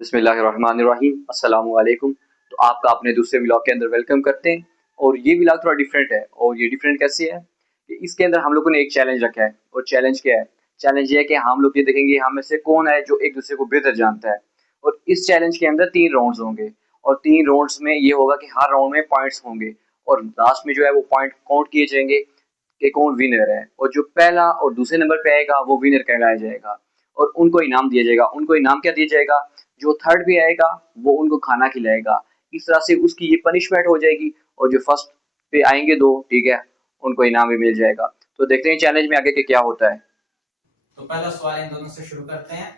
बिस्मिल्लाहिर्रहमानिर्रहीम अस्सलामु अलैकुम। तो आपका अपने दूसरे व्लॉग के अंदर वेलकम करते हैं। और ये व्लॉग थोड़ा डिफरेंट है। और ये डिफरेंट कैसे है कि इसके अंदर हम लोगों ने एक चैलेंज रखा है। और चैलेंज क्या है? चैलेंज ये है कि हम लोग ये देखेंगे हम में से कौन है जो एक दूसरे को बेहतर जानता है। और इस चैलेंज के अंदर 3 राउंड्स होंगे। और 3 राउंड्स में ये होगा कि हर राउंड में पॉइंट्स होंगे। और लास्ट में जो है वो पॉइंट काउंट किए जाएंगे कि कौन विनर है। और जो पहला और दूसरे नंबर पे आएगा वो विनर कहलाया जाएगा। और उनको इनाम दिया जाएगा। उनको इनाम क्या दिया जाएगा? जो थर्ड पे आएगा वो उनको खाना खिलाएगा। इस तरह से उसकी ये पनिशमेंट हो जाएगी। और जो फर्स्ट पे आएंगे 2, ठीक है, उनको इनाम भी मिल जाएगा। तो देखते हैं चैलेंज में आगे के क्या होता है। तो पहला सवाल इन दोनों से शुरू करते हैं।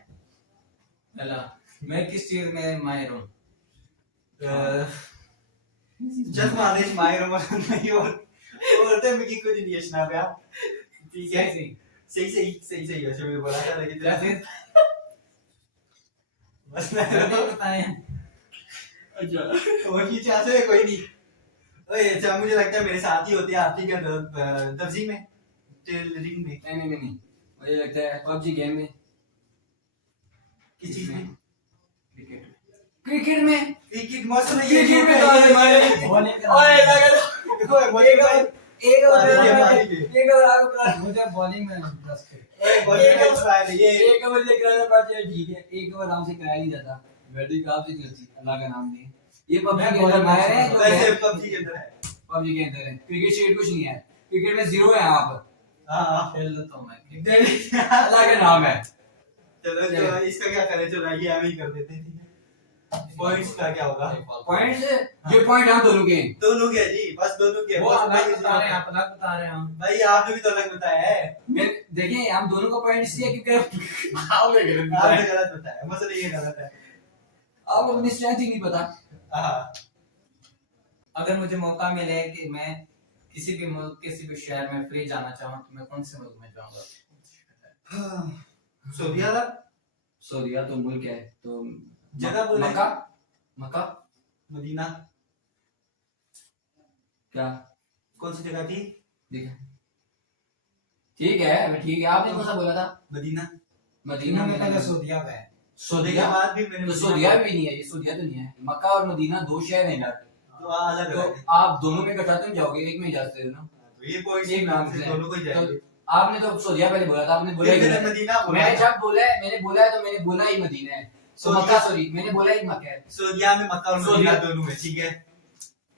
पहला, मैं किस चीज में माहिर हूँ? जब मालिश माहिर नहीं और मैं की कुछ नहीं है पे आप ठीक है सही वैसे मैंने बोला था लेकिन जैसे बस तो बताएं। अच्छा और ये चाहते हैं कोई नहीं। ओए अच्छा मुझे लगता है मेरे साथ ही होते हैं आपकी क्या तर्जी में टेलरिंग में नहीं, मुझे लगता है पबजी गेम में। किस चीज में? क्रिकेट में मस्त नहीं है क्रिकेट में ओए एक ओवर आगे मुझे बॉलिंग में इंटरेस्ट है। एक ओवर लेकर आना पड़ता है, ठीक है। एक ओवर आराम से कराया नहीं जाता। बैटिंग काफी अच्छी होती है, अल्लाह का नाम नहीं। ये पबजी के अंदर माहिर है, वैसे पबजी के अंदर है। पबजी के अंदर है। क्रिकेट शेड कुछ नहीं है, क्रिकेट में 0 है। आप हां खेल लेता हूं मैं, अल्लाह का नाम है। चलो तो इसका क्या करें? चलो ये हम ही कर देते हैं। पॉइंट्स का क्या होगा? पॉइंट्स ये पॉइंट हम दोनों के जी, बस दोनों के। वो अलग बता रहे हैं, आप अलग बता रहे हैं हम। भाई आपने भी तो अलग बताया है। देखिए हम दोनों को पॉइंट इसलिए क्योंकि आपने गलत बताया, मसला ये गलत है। आपको अपनी स्ट्रेंथ ही नहीं पता। हाँ अगर मुझे मौका मिले कि मैं किसी भी मुल्क किसी भी शहर में फ्री जाना चाहूँ तो मैं कौन से मुल्क में जाऊंगा? सऊदी अरब। सऊदीया तो मुल्क है, तो जगह बोले। Mecca Medina. क्या कौन सी जगह थी? देखा ठीक है, आपने कौन सा बोला था? मदीना में पहले सऊदीया का है। सऊदीया बाद भी मैंने तो सऊदीया भी नहीं है, ये सऊदीया तो नहीं है। मक्का और मदीना 2 शहर हैं यार। तो अलग तो है। आप दोनों में इकट्ठा तो जाओगे, एक में ही जाते हो ना। तो ये पॉइंट एक नाम से दोनों को ही जाएंगे। तो आपने तो सऊदीया पहले बोला था, आपने बोला मैंने मदीना बोला। मैंने जब बोला है, मैंने बोला है तो मैंने बोला ही मदीना है। तो मक्का सॉरी मैंने बोला ही मक्का है। सऊदीया में मक्का और मदीना दोनों है, ठीक है।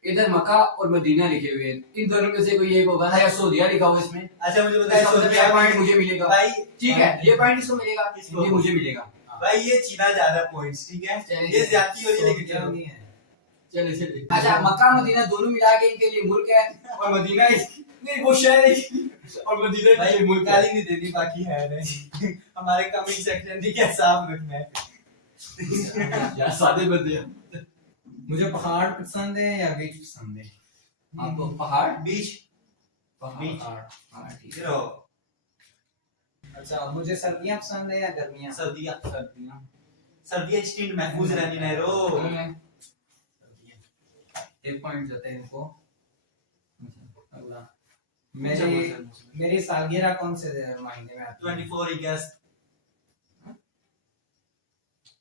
इधर मक्का और मदीना लिखे हुए हैं, इन दोनों में से कोई एक होगा ना, या सऊदीया लिखा हो इसमें। अच्छा मुझे बताइए सऊदीया पॉइंट मुझे मिलेगा भाई, ठीक है। ये पॉइंट इसको मिलेगा, ये मुझे मिलेगा भाई। ये चीना ज्यादा पॉइंट्स, ठीक है। ये ज्यादती हो रही है लेकिन चले। अच्छा मक्का मदीना दोनों मिला के इनके लिए मुल्क है, और मदीना नहीं वो शहर है और मदीना भाई के मुल्क गाली नहीं देनी, बाकी है नहीं। हमारे कमेंट सेक्शन भी क्या साफ रखना है। यार सादे बंदे हैं। मुझे पहाड़ पसंद है या बीच पसंद है? आपको पहाड़ बीच पहाड़ ठीक है। चलो अच्छा मुझे सर्दियां पसंद है या गर्मियां? सर्दियां सर्दियां स्टिंड महफूज रहनी है रो। एक पॉइंट जाता है इनको। अगला मेरी सालगिरह कौन से महीने में आती है? 24 अगस्त।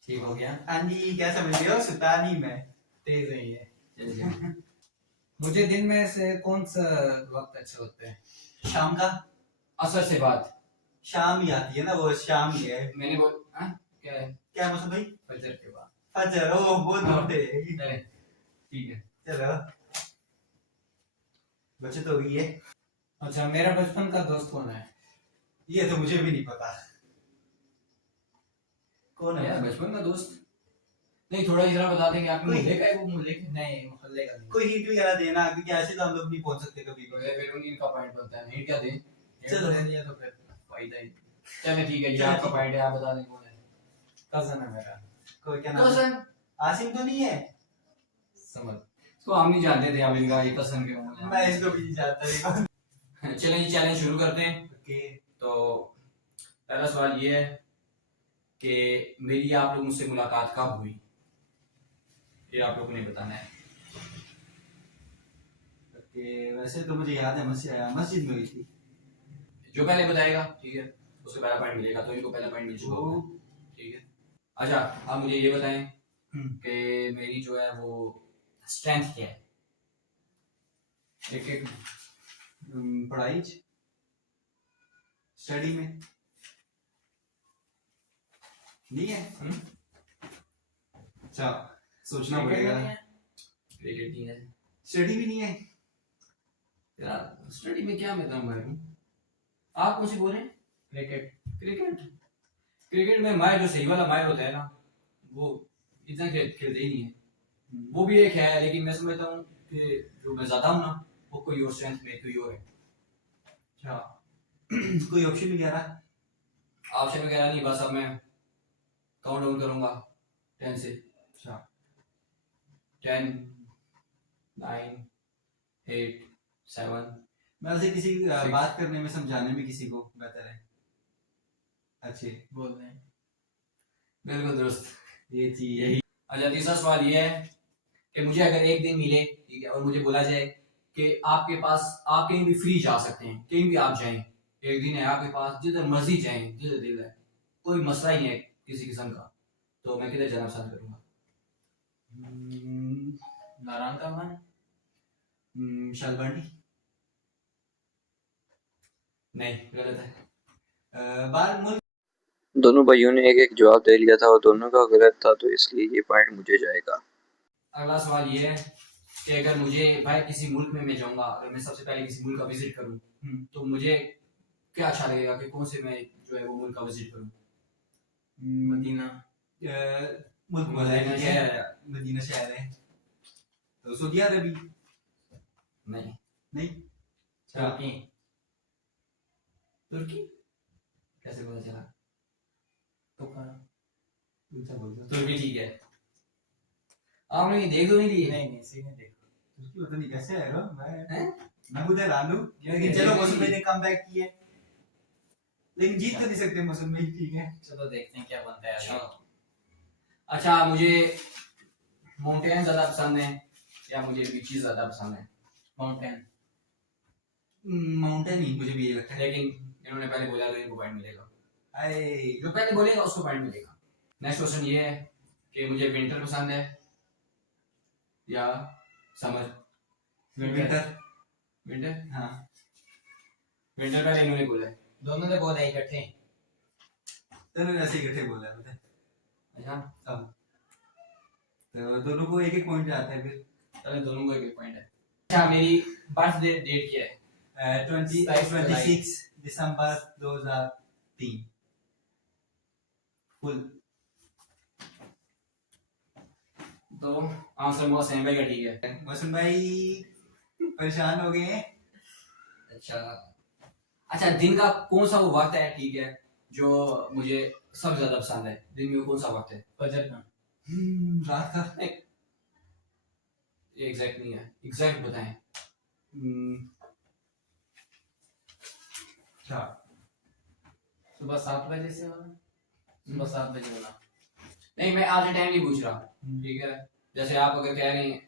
ठीक हो गया। अंजी क्या समझ रहे हो? सुल्तानी में तेज है ये। मुझे दिन में से कौन सा वक्त अच्छा लगता है? शाम का। असर से बाद शाम ही आती है ना, वो शाम ही है। मैंने क्या है? क्या मौसम भाई? फजर के बाद। फजर ओ बहुत दूर थे। ठीक है चलो बचत हो गई है। अच्छा मेरा बचपन का दोस्त कौन है? ये तो मुझे भी नहीं पता कौन है यार बचपन का दोस्त। नहीं थोड़ा इधर बता देंगे आप। मुहल्ले का है वो? मुहल्ले का नहीं, मुहल्ले का नहीं। कोई हिंट वगैरह देना, क्योंकि ऐसे तो हम लोग नहीं पहुंच सकते कभी। फिर उन्हीं का पॉइंट बनता है। हिंट क्या दें? चलो दे दिया तो फिर फायदा ही। चलो ठीक है, ये आपका पॉइंट है, आप बता दें कौन है। कजन है मेरा। कोई क्या नाम? कजन आसिम तो नहीं है? समझ तो हम नहीं जानते थे आप इनका ये कजन क्यों है। मैं इसको भी नहीं जानता। चलिए चैलेंज शुरू करते हैं। ओके तो पहला सवाल ये है कि मेरी आप लोगों से मुलाकात कब हुई, ये आप लोगों ने बताना है। ओके वैसे तो मुझे याद है मस्जिद में हुई थी। जो पहले बताएगा ठीक है उसको पहला पॉइंट मिलेगा, तो इनको पहला पॉइंट मिल चुका होगा, ठीक है। अच्छा आप मुझे ये बताएं हम्म। कि मेरी जो है वो स्ट्रेंथ क्या है क्रिकेट में? पढ़ाई स्टडी में नहीं है। अच्छा सोचना पड़ेगा। क्रिकेट नहीं है स्टडी भी नहीं है। यार, स्टडी में क्या मैं दम भर दूं? आप कौन सी बोल रहे हैं? क्रिकेट क्रिकेट क्रिकेट में मायर जो सही वाला मायर होता है ना, वो इतना खेलते ही नहीं है। वो भी एक है, लेकिन मैं समझता हूँ कि जो मैं ज्यादा हूँ ना, वो कोई और स्ट्रेंथ में कोई और है। अच्छा कोई ऑप्शन नहीं आ रहा। ऑप्शन वगैरह नहीं, बस अब मैं काउंट डाउन करूंगा 10 से। अच्छा 10 9 8 7। वैसे किसी बात करने में समझाने में किसी को बेहतर है अच्छे बोल रहे हैं बिल्कुल दुरुस्त। ये चीज यही। अच्छा तीसरा सवाल ये है कि मुझे अगर एक दिन मिले, ठीक है, और मुझे बोला जाए कि आपके पास आप कहीं भी फ्री जा सकते हैं, कहीं भी आप जाएं, एक दिन है आपके पास, जिधर मर्जी जाएं, जिधर दिल है, कोई मसला ही नहीं है किसी किस्म का, तो मैं किधर जाना पसंद करूंगा? नारायण का मान शालबानी नहीं, गलत है। बाहर मुल्क। दोनों भाइयों ने एक एक जवाब दे लिया था और दोनों का गलत था, तो इसलिए ये पॉइंट मुझे जाएगा। अगला सवाल ये है कि अगर मुझे भाई किसी मुल्क में मैं जाऊंगा, अगर मैं सबसे पहले किसी मुल्क का विजिट करूं, तो मुझे क्या अच्छा लगेगा कि कौन से मैं जो है वो मुल्क का विजिट करूं? मदीना मुल्क बोला मदीना है शहर है। मदीना शहर है तो सऊदी अरब नहीं, नहीं। तुर्की। तुर्की कैसे पता चला? तो तुर्की ठीक है। आपने ये देख तो नहीं लिए? नहीं सीने देखो तुर्की पता नहीं कैसे है रो हैं? मैं उधर आ लूं, लेकिन चलो मौसम भाई ने कम बैक किया, लेकिन जीत तो नहीं सकते मौसम भाई। ठीक है चलो देखते हैं क्या बनता है। अच्छा मुझे माउंटेन ज्यादा पसंद है या मुझे बीचेस ज्यादा पसंद है? माउंटेन। माउंटेन ही मुझे भी ये लगता है। लेकिन इन्होंने पहले बोला तो इनको पॉइंट मिलेगा, अरे जो पहले बोलेगा उसको पॉइंट मिलेगा। नेक्स्ट क्वेश्चन ये है कि मुझे विंटर पसंद है या समर? विंटर। विंटर। हाँ विंटर पहले इन्होंने बोला है, दोनों ने बोला इकट्ठे। दोनों ऐसे इकट्ठे बोला है पता है। अच्छा अब तो दोनों को एक एक पॉइंट आता है फिर। चलो दोनों को एक पॉइंट है। अच्छा मेरी बर्थडे डेट क्या है? 26 दिसंबर 2003 फुल। तो आंसर बहुत सेम है, ठीक है। मौसम भाई परेशान हो गए हैं। अच्छा दिन का कौन सा वो वक्त है, ठीक है, जो मुझे सबसे ज्यादा पसंद है? दिन में कौन सा वक्त है? फजर का। रात का। ये एग्जैक्ट नहीं है, एग्जैक्ट बताएं। अच्छा सुबह 7 बजे से होना, सुबह 7 बजे होना। नहीं मैं आज टाइम नहीं पूछ रहा, ठीक है। जैसे आप अगर कह रहे हैं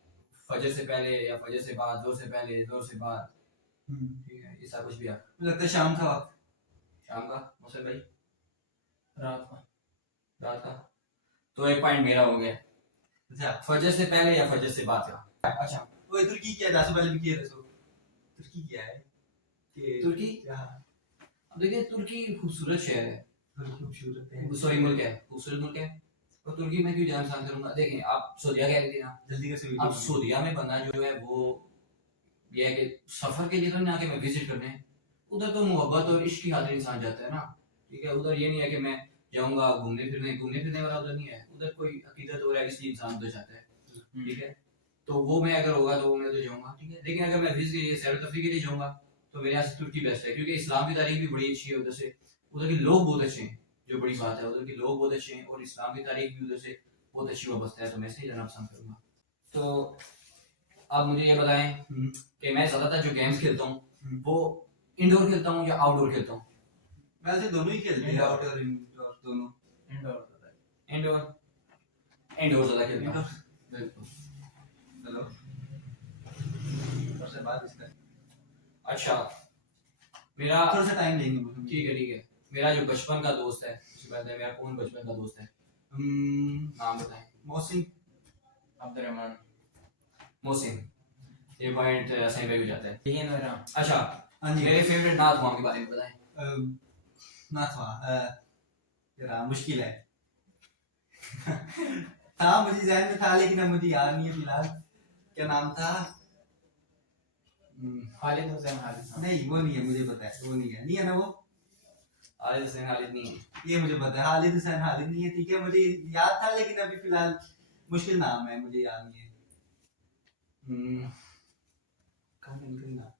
फजर से पहले या फजर से बाद, जोर से पहले जोर से बाद, ठीक है, ऐसा कुछ भी आप लगता है शाम का वक्त। शाम का? मौसम भाई रात का। रात का तो एक पॉइंट मेरा हो गया। अच्छा फजर से पहले या फजर से बाद का? अच्छा वो तुर्की क्या है? 10 पहले भी किया था। तुर्की क्या है कि तुर्की? हाँ अब देखिए तुर्की खूबसूरत शहर है, खूबसूरत है। सॉरी मुल्क है, खूबसूरत मुल्क है। और तुर्की में क्यों जाना पसंद करूंगा? देखें आप सऊदीया कह रहे थे ना, जल्दी कैसे अब सऊदीया में बंदा जो है वो ये है कि सफर के लिए तो नहीं आके मैं विजिट करने, उधर तो मोहब्बत और इश्क की खातिर इंसान जाता है ना, ठीक है। उधर ये नहीं है कि मैं जाऊंगा घूमने फिरने वाला उधर नहीं है। उधर कोई अकीदत हो रहा है इसलिए इंसान उधर जाता है, ठीक है। तो वो मैं अगर होगा तो वो मैं तो जाऊंगा, ठीक है। लेकिन अगर मैं विजिट के लिए सैर तफरी के लिए जाऊंगा तो मेरे यहाँ से तुर्की बेस्ट है, क्योंकि इस्लाम की तारीख भी बड़ी अच्छी है उधर से, उधर के लोग बहुत अच्छे हैं, जो बड़ी बात है, उधर के लोग बहुत अच्छे हैं और इस्लाम की तारीख भी उधर से बहुत अच्छी वाबस्ता है, तो मैं से ही जाना पसंद करूंगा। तो आप मुझे ये बताएं कि मैं ज्यादातर जो गेम्स खेलता हूँ वो इंडोर खेलता हूँ या आउटडोर खेलता हूँ? वैसे दोनों ही खेलते हैं, आउटडोर इंडोर दोनों। इंडोर इंडोर ज्यादा खेलता हूँ, बिल्कुल। चलो सबसे बात इसका अच्छा मेरा थोड़ा सा टाइम लेंगे। ठीक है, ठीक है। मेरा जो बचपन का दोस्त है, उससे पहले मेरा कौन बचपन का दोस्त है? नाम बताएं। मोहसिन। अब्दुर्रहमान। मोहसिन। ये पॉइंट सही पे भी जाता है। यही है मेरा। अच्छा, हाँ जी। मेरे फेवरेट नाथ हुआ के बारे में बताएं। नाथवा जरा मुश्किल है। था मुझे ज़हन में था लेकिन अब मुझे याद नहीं है फिलहाल। क्या नाम था? खालिद हुसैन खालिद। नहीं वो नहीं है, मुझे पता है वो नहीं है। नहीं है ना वो? खालिद हुसैन खालिद नहीं है। ये मुझे पता है, खालिद हुसैन खालिद नहीं है। ठीक है, मुझे याद था लेकिन अभी फिलहाल मुश्किल नाम है, मुझे याद नहीं है। कहाँ है इनका नाम?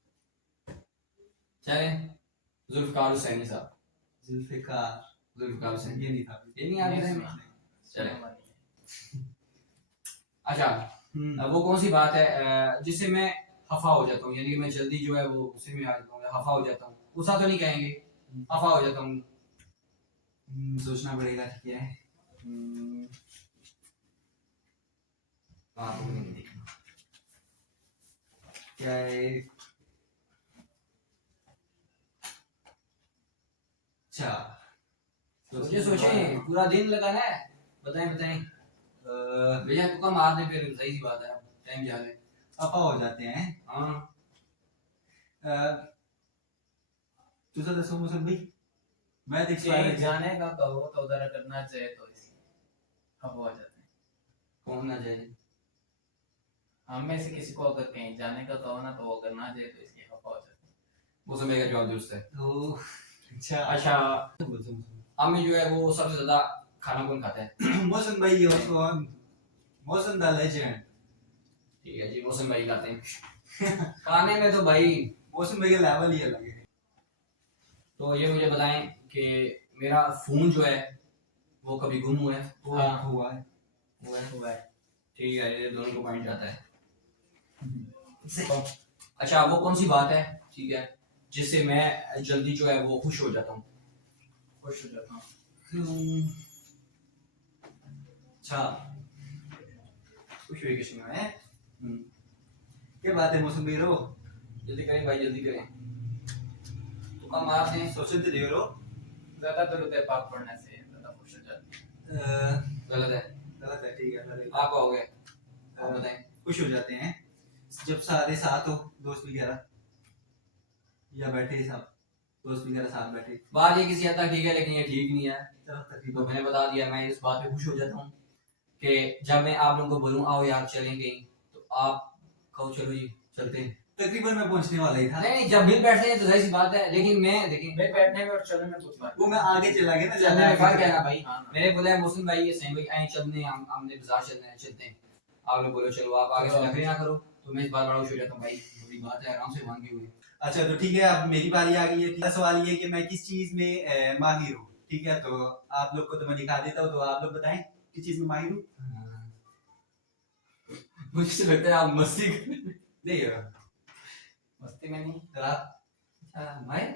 चले, जुल्फकार हुसैनी साहब। जुल्फिकार हुसैन, ये नहीं था। ये नहीं आ रहा है। चले, अच्छा, वो कौन सी बात है जिससे मैं खफा हो जाता हूँ, यानी कि मैं जल्दी जो है वो गुस्से में आ जाता हूँ, खफा हो जाता हूँ। गुस्सा तो नहीं कहेंगे, खफा हो जाता हूँ। सोचना पड़ेगा। ठीक है। आपको नहीं देखना। क्या है? अच्छा, सोचे पूरा दिन लगाना है। बताएं भैया, तुक्का मार दे फिर सही सी बात है। टाइम जा ले। खफा हो जाते हैं। हाँ, तुझे दसो मुसलमान भाई, मैं देख कहीं जाने का कहो तो उधर करना चाहिए तो खफा हो जाते हैं। कौन ना जाए। हम में से किसी को अगर कहीं जाने का कहो ना तो वो करना चाहिए तो इसलिए खफा हो जाते हैं। वो समय का जवाब दुरुस्त है। तो अच्छा, अब में जो है वो सबसे ज्यादा खाना कौन खाता है? मौसम भाई, ये उसको मौसम द लेजेंड। ठीक है जी, मौसम भाई खाते हैं। खाने में तो भाई मौसम भाई का लेवल ही अलग है। तो ये मुझे बताएं कि मेरा फोन जो है वो कभी गुम हुआ है? हाँ, हुआ है। हुआ है। ठीक है, ये दोनों को पॉइंट जाता है। से- अच्छा, वो कौन सी बात है, ठीक है, जिससे मैं जल्दी जो है वो खुश हो जाता हूँ? खुश हो जाता हूँ। अच्छा, खुश हुई किसी में है? क्या बात है मौसम भाई? रो जल्दी करें भाई, जल्दी करें। तो कम आप दें। सोचते दे रो। ज्यादा दरूद पाक पढ़ने से ज्यादा खुश हो जाते हैं। गलत है। गलत है। ठीक है, आप कहोगे, आप बताएं। खुश हो जाते हैं जब सारे साथ हो, दोस्त वगैरह या बैठे सब दोस्त वगैरह साथ बैठे। बात ये किसी हद तक ठीक है, लेकिन ये ठीक नहीं है। चलो तो तकरीबन मैंने बता दिया, मैं इस बात पे खुश हो जाता हूँ कि जब मैं आप लोगों को बोलूँ आओ यार चलें कहीं, तो आप कहो चलो जी चलते हैं। तकरीबन मैं पहुंचने वाला ही था। नहीं, जब मिल बैठते हैं तो सही सी बात है, लेकिन मैं देखिए मैं बैठने में और चलने में कुछ बात वो मैं आगे चला गया ना, चलने में फर्क है ना भाई। हाँ। मैंने बोला मुस्लिम भाई ये सही भाई आए चलने, हमने बाजार चलते हैं। आप लोग बोलो चलो, आप आगे से नखरे ना करो, तो मैं इस बार बड़ा खुश हो जाता हूँ भाई, बड़ी बात है, आराम से मांगे हुए। अच्छा तो ठीक है, अब मेरी बारी आ गई है। तीसरा सवाल ये कि मैं किस चीज में माहिर हूँ। ठीक है, तो आप लोग को तो मैं दिखा देता हूँ, तो आप लोग बताएं किस चीज में माहिर हूँ। मुझे लगता है आप मस्ती नहीं मस्ती में नहीं। अच्छा माहिर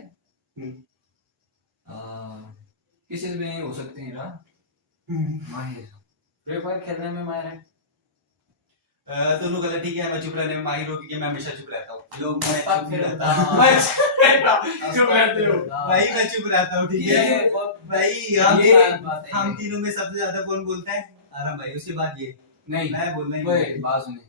किस चीज में हो सकते हैं माहिर? फ्री फायर खेलने में माहिर है। दोनों गलत। ठीक है, मैं चुप रहने में माहिर हूँ क्योंकि मैं हमेशा चुप रहता हूँ। लोग मैं अब चुप फिर रहता हूँ। हाँ। मैं चुप रहता हूँ। चुप रहते हो हाँ। भाई, मैं चुप रहता हूँ। ठीक है भाई, हम तीनों में सबसे ज्यादा कौन बोलता है? आराम भाई, उसके बाद ये नहीं, मैं बोलना ही वही नहीं। बात सुने।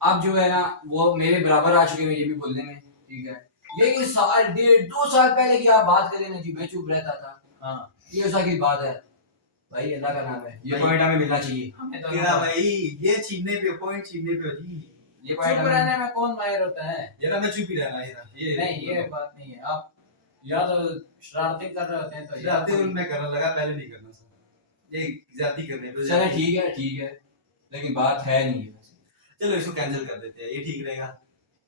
अब जो है ना वो मेरे बराबर आ चुके हैं ये भी बोलने में, ठीक है, लेकिन साल 1.5-2 साल पहले की आप बात करें ना जी, मैं चुप रहता था। हाँ, ये ऐसा की बात है भाई, अल्लाह का नाम है, ये भाई- पॉइंट हमें मिलना चाहिए। हमें तो तेरा भाई ये छीनने पे, पॉइंट छीनने पे हो जी। ये चुप पॉइंट रहने में कौन माहिर होता है? यार मैं चुप ही रहना यार। नहीं, ये बात नहीं है। आप या तो शरारती कर रहे होते हैं तो ज्यादा उनमें करने लगा, पहले नहीं करना था। ये ज्यादा करने पे चले ठीक है, लेकिन बात है नहीं है। चलो इसको कैंसिल कर देते हैं, ये ठीक रहेगा।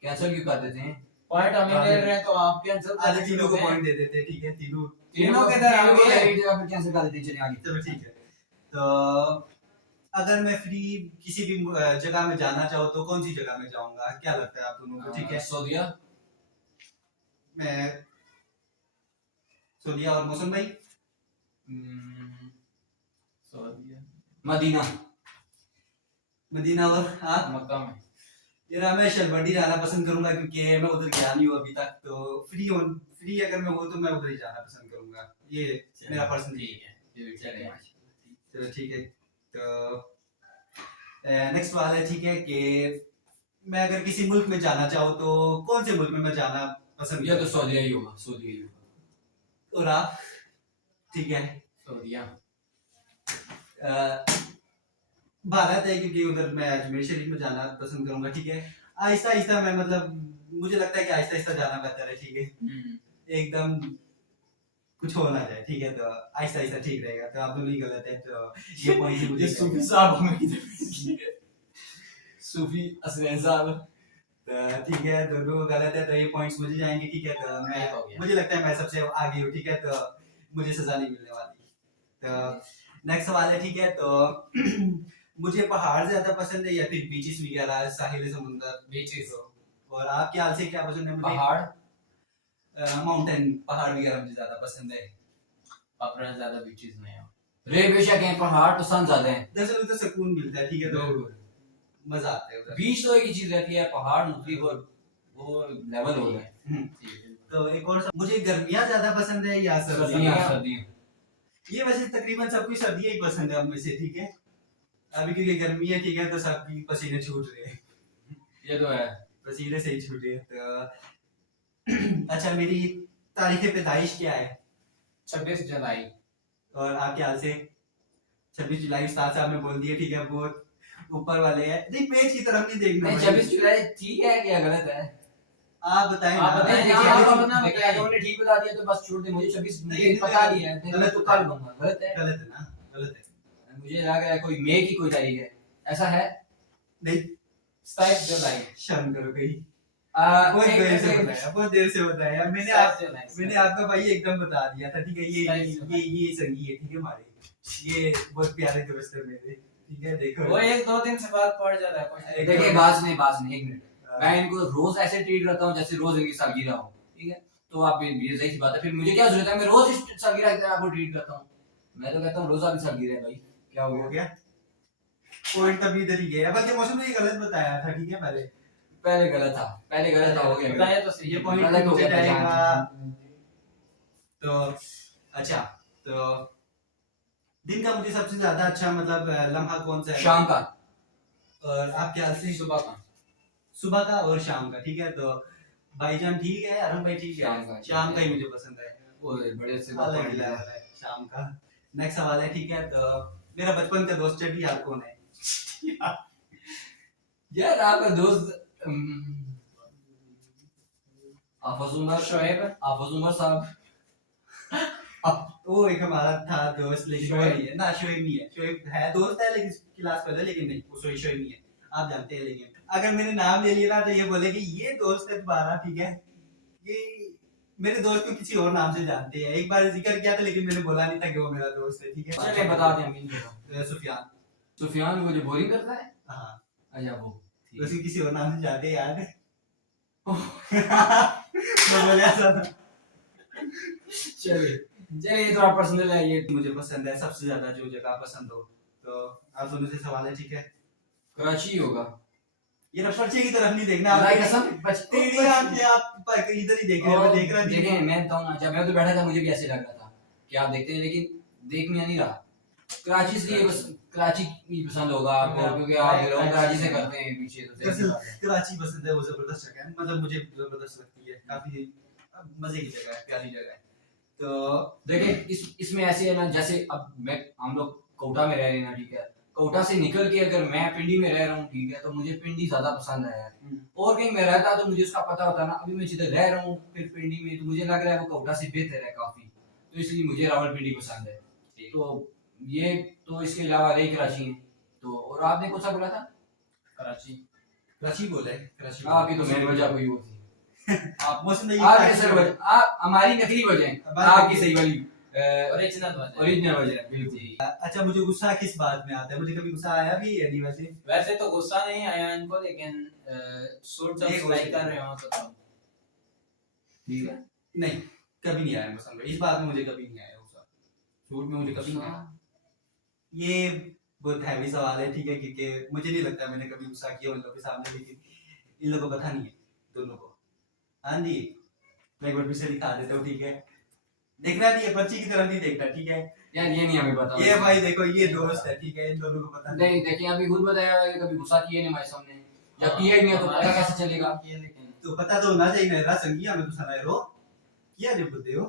कैंसिल क्यों कर देते हैं? पॉइंट हमें मिल रहे हैं तो आप कैंसिल आधे तीनों को पॉइंट दे देते हैं। ठीक है, तीनों तीनों के तरह तीनों को आगे। एक जगह पे कैंसिल कर देते हैं। चलिए आगे। चलो ठीक है। तो अगर मैं फ्री किसी भी जगह में जाना चाहूँ तो कौन सी जगह में जाऊंगा? क्या लगता है आप दोनों को? ठीक है, सऊदीया। मैं सोनिया और मौसम भाई मदीना। मदीना और आप? मक्का में। यार मैं शलबडी जाना पसंद करूंगा क्योंकि मैं उधर गया नहीं हूँ अभी तक। तो फ्री अगर मैं हूँ तो मैं उधर ही जाना पसंद करूंगा। ये मेरा पर्सनल। ठीक है, चलिए। चलो ठीक है। तो नेक्स्ट सवाल है, ठीक है, कि मैं अगर किसी मुल्क में जाना चाहूँ तो कौन से मुल्क में मैं जाना पसंद ये तो करूँ? सऊदीया ही होगा, सऊदीया ही होगा। और आप? ठीक है। सऊदीया। अ, भारत है, क्योंकि उधर मैं अजमेर शरीफ में जाना पसंद करूंगा, ठीक है। आहिस्ता आहिस्ता मैं मतलब मुझे लगता है कि आहिस्ता आहिस्ता जाना बेहतर है, ठीक है। एकदम कुछ हो ना जाए, ठीक है, तो आहिस्ता आहिस्ता ठीक रहेगा। तो आप दोनों ही गलत है, तो ये पॉइंट मुझे ये सूफी साहब हमें किधर सूफी असलैन साहब। तो ठीक है, दोनों गलत है, तो ये पॉइंट्स मुझे जाएंगे, ठीक है। तो मैं ठीक हो गया। मुझे लगता है मैं सबसे आगे हूँ, ठीक है, तो मुझे सजा नहीं मिलने वाली। तो नेक्स्ट सवाल है, ठीक है, तो मुझे पहाड़ ज्यादा पसंद है या फिर बीचेस वगैरह, साहिल समुंदर? बीचेस। और आपके हाल से क्या पसंद है? मुझे पहाड़। माउंटेन, पहाड़ वगैरह मुझे ज्यादा पसंद है। अपना ज्यादा बीचेस में है। रे बेशक है, पहाड़ पसंद ज्यादा है। दरअसल उधर सुकून मिलता है, ठीक है, तो मजा आता है उधर। बीच तो एक ही चीज रहती है, पहाड़ मुख्तलिफ और वो लेवल हो गए। तो एक और मुझे गर्मियाँ ज्यादा पसंद है या सर्दियां। सर्दियाँ? सर्दियां। ये वैसे तकरीबन सबको सर्दियाँ ही पसंद है हम में से, ठीक है। अभी क्योंकि गर्मी है, ठीक है, तो सबकी पसीने छूट रहे हैं, ये तो है। पसीने से ही छूटे। तो अच्छा, मेरी तारीख पैदाइश क्या है? 26 जुलाई। और आपके हाल से? 26 जुलाई उस्ताद साहब ने बोल दिया, ठीक है, बहुत ऊपर वाले हैं, नहीं पेज की तरफ नहीं देखना नहीं, भाई। 26 जुलाई ठीक है क्या गलत है? आप बताएं आप ना। बताएं, देखिए, आप देखिए, अपना बताएं। उन्होंने ठीक बता दिया तो बस छोड़ दे, मुझे 26 मुझे पता नहीं है, गलत मैं तो कल दूंगा। गलत है। गलत है ना, गलत है। मुझे लग रहा है कोई मई की कोई तारीख है, ऐसा है। नहीं, 27 जुलाई। शर्म करो कहीं। बहुत एक देर से मिनट, बताया, बहुत देर से बताया मैंने। 27 जुलाई। मैंने आपका भाई एकदम बता दिया था, ठीक है। ये संगी है, ठीक है, हमारे ये बहुत प्यारे दोस्त है मेरे, ठीक है। देखो वो एक दो दिन से बात पड़ जाता है कुछ। देखिए बात नहीं, एक मिनट। मैं इनको रोज ऐसे ट्रीट करता हूँ जैसे रोज इनकी सालगिरह हो, ठीक है। तो आप ये सही सी बात है, फिर मुझे क्या जरूरत है, मैं रोज इस सालगिरह की तरह आपको ट्रीट करता हूँ। मैं तो कहता हूँ रोज आपकी सालगिरह है भाई, क्या हो हो गया? गया। पॉइंट तभी इधर ही गया, बल्कि मौसम ने ये गलत बताया था, ठीक है। पहले गलत था, हो गया। बताया तो सही, ये पॉइंट गलत हो मुझे गया जाएगा। तो अच्छा, तो दिन का मुझे सबसे ज्यादा अच्छा मतलब लम्हा कौन सा है? शाम का। और आप क्या से? सुबह का। सुबह का और शाम का, ठीक है। तो भाईजान ठीक है, अरुण भाई ठीक शाम है, का। शाम का ही मुझे पसंद है। वो बड़े से अलग ही level है शाम का। नेक्स्ट सवाल है, ठीक है, तो मेरा बचपन का दोस्त चड्डी यार कौन है? यार आपका दोस्त आफज उमर साहब। वो एक हमारा था दोस्त, लेकिन वो शोएब। नहीं है ना, शोएब नहीं है। शोएब है दोस्त है, लेकिन क्लास फेलो, लेकिन नहीं, वो शोएब नहीं है। आप जानते हैं, लेकिन अगर मैंने नाम ले लिया ना तो ये बोलेगी ये दोस्त है तुम्हारा, ठीक है। ये मेरे दोस्त को किसी और नाम से जानते हैं, एक बार जिक्र किया था, लेकिन मैंने बोला नहीं था कि वो मेरा दोस्त है, ठीक है। चलिए बता दें अमीन को। सुफियान। सुफियान वो जो बोरिंग करता है। हाँ, अच्छा वो तो उसको किसी और नाम से जानते हैं यार। मैं बोला ऐसा था। चलिए थोड़ा पर्सनल है ये। मुझे पसंद है सबसे ज्यादा जो जगह पसंद हो, तो आप दोनों से सवाल है, ठीक है। कराची होगा। ये पर्चे की तरफ नहीं देखना, अल्लाह की आप कसम तेरी आंखें आप इधर ही देख रहे हो, मैं देख रहा नहीं। देखें मैं बताऊं ना, जब मैं तो बैठा था मुझे भी ऐसे लग रहा था कि आप देखते हैं, लेकिन देख में नहीं रहा। कराची इसलिए बस कराची ही पसंद होगा आपको, क्योंकि आप बिलोंग कराची से करते हैं पीछे, तो सही दरअसल बात है। कराची पसंद है, वो जबरदस्त जगह है, मतलब मुझे जबरदस्त लगती है, काफी मजे की जगह है, प्यारी जगह है। तो देखें इसमें ऐसे है ना, जैसे अब मैं हम लोग कोटा में रह रहे हैं ना, ठीक है। कोटा से निकल के अगर मैं पिंडी में रह रहा हूँ, ठीक है, तो मुझे पिंडी ज्यादा पसंद है यार। और कहीं मैं रहता तो मुझे उसका पता होता ना। अभी मैं जिधर रह रहा हूँ फिर पिंडी में, तो मुझे लग रहा है वो कोटा से बेहतर है काफी, तो इसलिए मुझे रावलपिंडी पसंद है। तो ये तो इसके अलावा रही कराची है। तो और आपने कौन सा बोला था? कराची बोले, कराची आपकी तो मेरी वजह कोई और थी। आप मौसम नहीं, आपकी सर वजह, आप हमारी नकली वजह है, आपकी सही वाली ओरिजिनल वजह है, बिल्कुल। अच्छा, मुझे गुस्सा किस बात में आता है? मुझे कभी गुस्सा आया भी है नहीं वैसे। वैसे तो गुस्सा नहीं आया इनको, लेकिन सूट जब एक सिलाई वजह। कर रहे हो तो तब। ठीक है। नहीं, कभी नहीं आया गुस्सा, इस बात में मुझे कभी नहीं आया गुस्सा, झूठ में मुझे कभी नहीं आया। ये बहुत हैवी सवाल है, ठीक है, क्योंकि मुझे नहीं लगता मैंने कभी गुस्सा किया उन लोगों के सामने, लेकिन इन लोगों को पता नहीं है दोनों को। हाँ जी, मैं एक बार फिर से दिखा देता हूँ, ठीक है। देखना नहीं है, पर्ची की तरफ नहीं देखना, ठीक है। यार ये नहीं हमें पता। ये भाई देखो, ये दोस्त है, ठीक है, इन दोनों को पता नहीं देखिए, अभी खुद बताया कि कभी गुस्सा किए नहीं हमारे सामने, जब किया ही नहीं है तो पता कैसे चलेगा। तो पता तो होना चाहिए ना, संगिया में तो सुना रो क्या जो बोलते हो।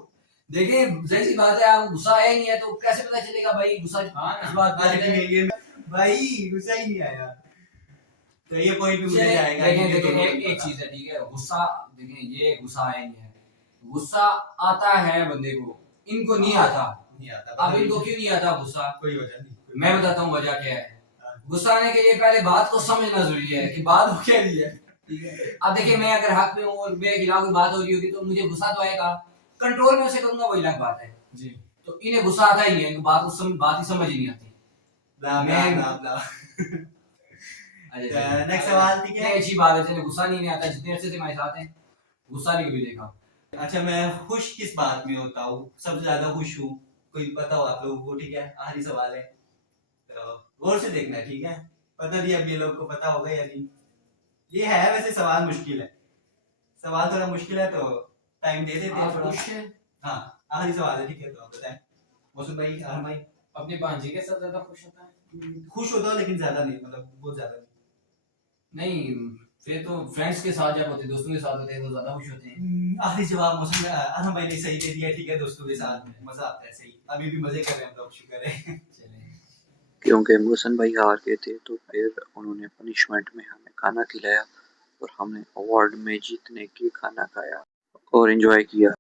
देखिए सही सी बात है, आप गुस्सा आया ही नहीं है तो कैसे पता चलेगा भाई गुस्सा किस बात पे आज है। ठीक है, ये भाई गुस्सा ही नहीं आया, तो ये पॉइंट भी मुझे चलिए, जाएगा। देखिए ये देखिए दोनों एक को एक पता। चीज है, ठीक है, गुस्सा देखिए ये गुस्सा आया नहीं है, गुस्सा आता है बंदे को, इनको नहीं आता। नहीं आता, अब इनको क्यों नहीं आता गुस्सा, कोई वजह नहीं। मैं बताता हूँ वजह क्या है। गुस्सा आने के लिए पहले बात को समझना जरूरी है कि बात हो क्या रही है, ठीक है। अब देखिए मैं अगर हक में हूँ और मेरे खिलाफ कोई बात हो रही होगी तो मुझे गुस्सा तो आएगा, कंट्रोल में उसे करूंगा, वही अलग बात है जी। तो इन्हें गुस्सा आता ही नहीं है, इनको बात ही समझ ही नहीं आती। ब्ला ब्ला ब्ला ब्ला। नेक्स्ट सवाल, ठीक है। अच्छी बात है, चलिए गुस्सा नहीं आता, जितने अच्छे से हमारे साथ हैं गुस्सा नहीं कभी देखा। अच्छा, मैं खुश किस बात में होता हूँ, सबसे ज्यादा खुश हूँ, कोई पता हो आप लोगों को, ठीक है। आखिरी सवाल है, तो गौर से देखना है, ठीक है। पता नहीं अब ये लोग को पता होगा या नहीं। ये है वैसे सवाल मुश्किल है, सवाल थोड़ा मुश्किल है, तो टाइम दे देते हैं थोड़ा। हाँ, आखिरी सवाल है, ठीक है, तो आप बताएं। मौसम भाई, आरम भाई। अपने भांजे के साथ ज्यादा खुश होता है? खुश होता हूँ लेकिन ज्यादा नहीं, मतलब बहुत ज्यादा नहीं। नहीं फिर तो फ्रेंड्स के साथ जब होते हैं, दोस्तों के साथ होते हैं तो ज्यादा खुश होते हैं। आखिरी जवाब मौसम में आरम भाई ने सही दे दिया, ठीक है। दोस्तों के साथ मजा आता है, सही। अभी भी मजे कर रहे हैं हम लोग, शुक्र है। चलिए, क्योंकि मोहसन भाई हार गए थे तो फिर उन्होंने पनिशमेंट में हमें खाना खिलाया और हमने अवार्ड में जीतने के खाना खाया और एंजॉय किया।